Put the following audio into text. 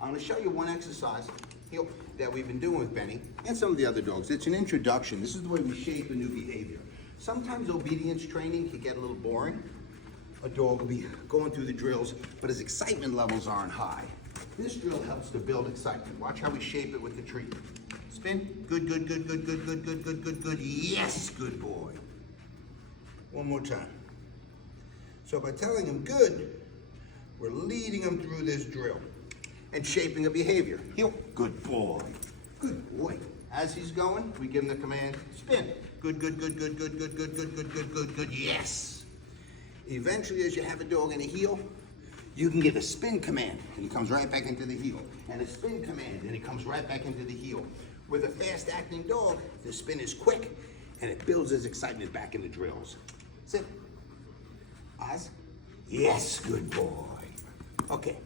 I'm gonna show you one exercise that we've been doing with Benny and some of the other dogs. It's an introduction. This is the way we shape a new behavior. Sometimes obedience training can get a little boring. A dog will be going through the drills, but his excitement levels aren't high. This drill helps to build excitement. Watch how we shape it with the treat. Spin. Good, good, good, good, good, good, good, good, good, good. Yes, good boy. One more time. So by telling him good, we're leading him through this drill and shaping a behavior. Heel. Good boy. Good boy. As he's going, we give him the command, spin. Good, good, good, good, good, good, good, good, good, good, good, good. Yes. Eventually, as you have a dog in a heel, you can give a spin command, and he comes right back into the heel. And a spin command, and he comes right back into the heel. With a fast-acting dog, the spin is quick, and it builds his excitement back in the drills. Sit. Oz. Yes, good boy. Okay.